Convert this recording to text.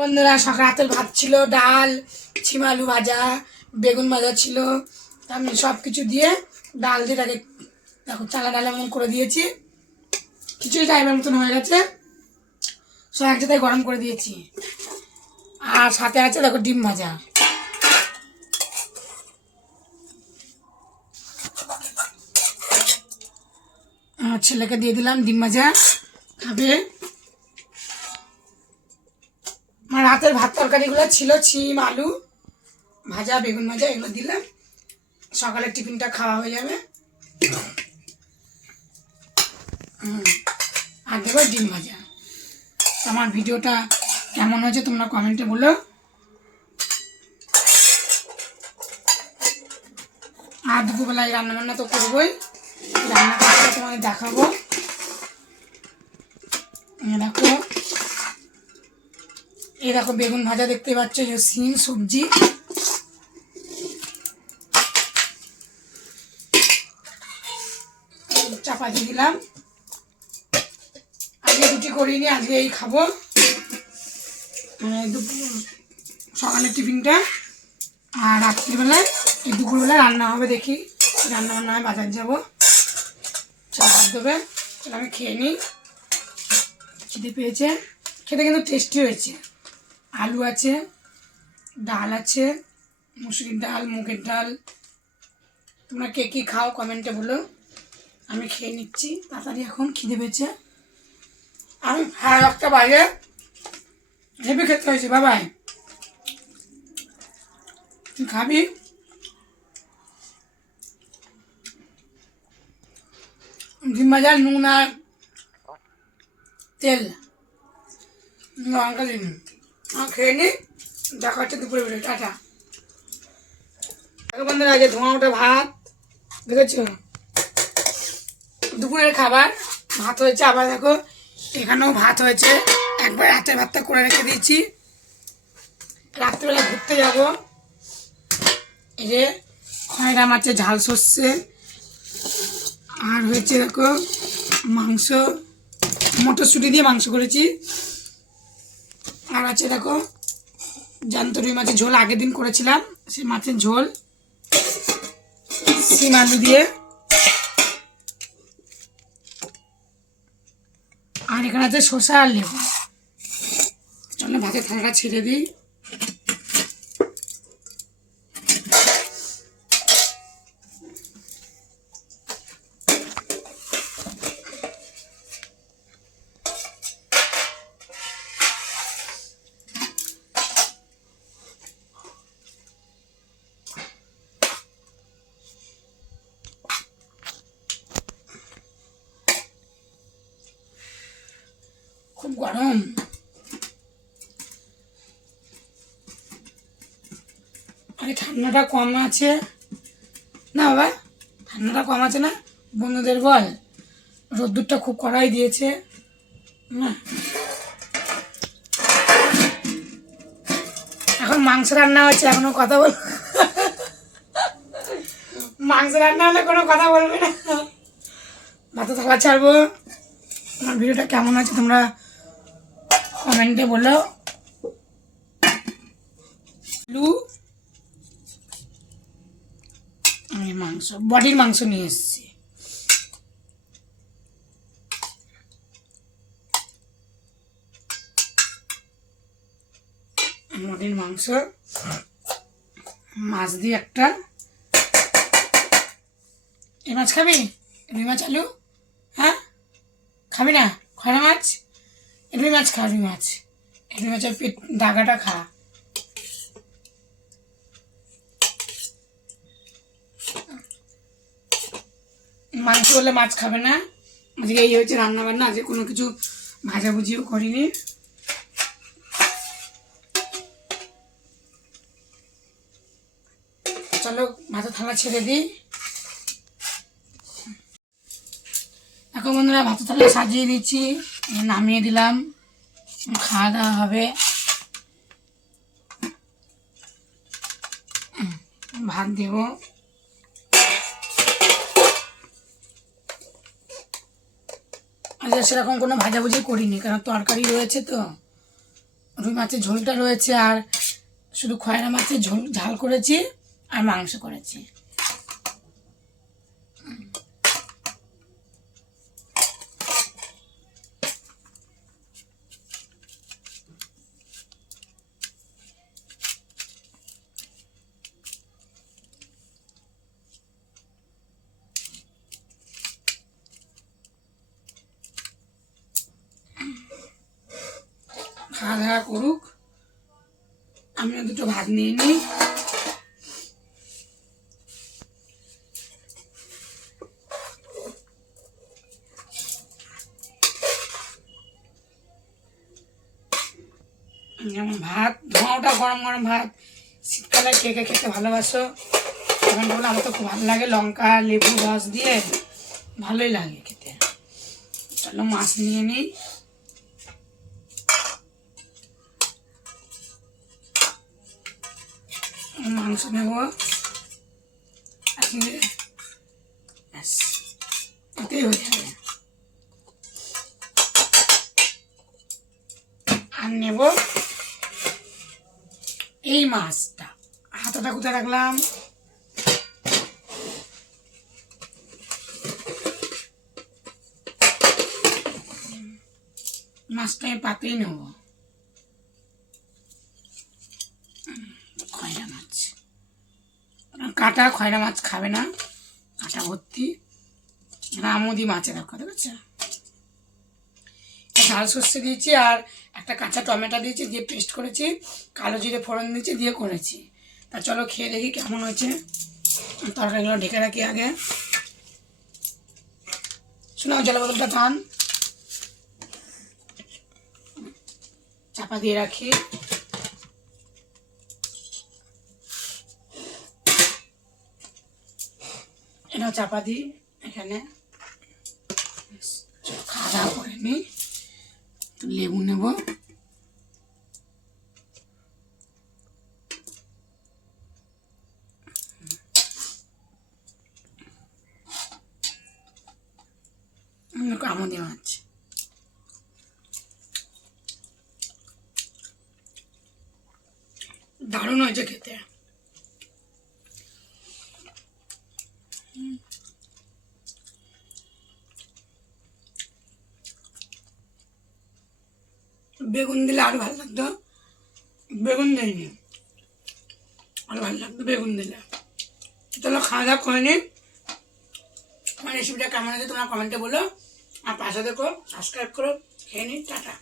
বন্ধুরা সকাল রাতের ভাত ছিল, ডাল, ছিম আলু ভাজা, বেগুন ভাজা ছিল। আমি সব কিছু দিয়ে ডাল দিয়ে তাকে দেখো চালা ডাল এমন করে দিয়েছি। খিচুড়ি টাইমের মতন হয়ে গেছে, সব একসাথে গরম করে দিয়েছি। আর সাথে আছে দেখো ডিম ভাজা। আমার ছেলেকে দিয়ে দিলাম ডিম ভাজা, খাবে। আমার রাতের ভাত তরকারিগুলো ছিল ছিম আলু ভাজা, বেগুন ভাজা, এগুলো দিলাম। সকালের টিফিনটা খাওয়া হয়ে যাবে। আর দেবো ডিম ভাজা। আমার ভিডিওটা কেমন হয়েছে তোমরা কমেন্টে বলো। আর দুপুরবেলায় রান্নাবান্না তো করবোই, রান্না করতে তোমাদের দেখাবো। দেখো এই দেখো বেগুন ভাজা দেখতে পাচ্ছ, এই সিম সবজি। চাপা দিয়ে দিলাম। আজকে রুটি করিনি, আজকে এই খাবো সকালের টিফিনটা। আর রাত্রিবেলায় এই দুপুরবেলায় রান্না হবে, দেখি রান্না বান্না হয়, বাজার যাবো, চা ভাত দেবে। চলো আমি খেয়ে নিই, খিদে পেয়েছে। খেতে কিন্তু টেস্টি হয়েছে। আলু আছে, ডাল আছে, মুসুরির ডাল, মুগের ডাল। তোমরা কে কী খাও কমেন্টে বলো। আমি খেয়ে নিচ্ছি তাড়াতাড়ি, এখন খিদে পেয়েছে। আমি হ্যাঁ একটা বাইরে হেভি খেতে হয়েছে। বাবাই তুই খাবি? ডিম ভাজা, নুন আর তেল, লঙ্কা দিন। খেয়ে নি, দেখা হচ্ছে দুপুরে বেরো। টাটা। বন্ধুরা আজকে ধোঁয়া ওঠা ভাত দেখেছো, দুপুরের খাবার ভাত হয়েছে। আবার দেখো এখানেও ভাত হয়েছে। একবার রাতের ভাতটা করে রেখে দিয়েছি, রাত্রিবেলা ঘুরতে যাব। এই যে খয়রা মাছের ঝাল সর্ষে, আর হয়েছে দেখো মাংস, মটরশুঁটি দিয়ে মাংস করেছি। আর আছে দেখো জ্যান্ত রুই মাছের ঝোল, আগের দিন করেছিলাম, সেই মাছের ঝোল, সিম আলু দিয়ে। আর এখানে আছে শসা আর লেবু। চলো ভাতের থালাটা ছেড়ে দিই। খুব গরম। আরে ঠান্ডাটা কম আছে না বাবা, ঠান্ডাটা কম আছে না। বন্ধুদের বল, রোদ্দুরটা খুব কড়াই দিয়েছে না। এখন মাংস রান্না হচ্ছে, এখনো কথা বল। মাংস রান্না হলে কোনো কথা বলবে না। ভাতের থালা ছাড়বো। আমার ভিডিওটা কেমন আছে তোমরা কমেন্টে বলো। আমি মাংস, বডির মাংস নিয়ে এসেছি। বডির মাংস, মাছ দিয়ে একটা। এই মাছ খাবি? রুই মাছ আলু? হ্যাঁ খাবি না? খয়রা মাছ, রুই মাছ খা, রুই মাছ, রুই মাছের পেট ডাগাটা খা। মাংস হলে মাছ খাবে না। আজকে এই হয়েছে রান্না বান্না, আজকে কোনো কিছু ভাজাভুজিও করিনি। চলো ভাতের থালা ছেড়ে দিই। এখন বন্ধুরা ভাতের থালা সাজিয়ে দিচ্ছি, নামিয়ে দিলাম, খাওয়া দাওয়া হবে। ভাত দেবো। আজকে সেরকম কোনো ভাজাভুজি করিনি, কারণ তরকারি রয়েছে তো, রুই মাছের ঝোলটা রয়েছে, আর শুধু খয়রা মাছের ঝোল ঝাল করেছি আর মাংস করেছি। খাওয়া দাওয়া করুক, আমিও দুটো ভাত নিয়ে নিই। যেমন ভাত ধোঁয়াটা গরম গরম ভাত, শীতকালে কে কে খেতে ভালোবাসো এখন বলে, আমার তো খুব ভালো লাগে, লঙ্কা লেবু রস দিয়ে ভালোই লাগে খেতে। চলো মাছ নিয়ে নিই। মাংস নেব, এতেই হয়ে যাবে। আর নেব এই মাছটা, হাতাটা কোথায় রাখলাম, মাছটা আমি পাতেই নেব। খয়রা মাছ, কাটা খয়রা মাছ খাবে না, কাটা ভর্তি আমুদি মাছের কথা বুঝছো। ঝাল সর্ষে দিয়েছি আর একটা কাঁচা টমেটো দিয়েছি, দিয়ে পেস্ট করেছি, কালো জিরে ফোড়ন দিয়েছি, দিয়ে করেছি। তা চলো খেয়ে দেখি কেমন হয়েছে। তরকারিগুলো ঢেকে রাখি আগে। শোনাও, জল বোতলটা টান, চাপা দিয়ে রাখি। এটাও চাপা দিই এখানে। খাওয়া দাওয়া করে নিই, লেবু নেব। আমুদি মাছ, দারুণ হয়েছে খেতে। বেগুন দিলে আরো ভালো লাগতো, বেগুন দেয়নি, আরো ভালো লাগতো বেগুন দিলে। চলো খাওয়া দাওয়া করে নিই। আমার রেসিপিটা কেমন আছে তোমরা কমেন্টে বলো, আর পাশে দেখো, সাবস্ক্রাইব করো। খেয়ে নিই, টাটা।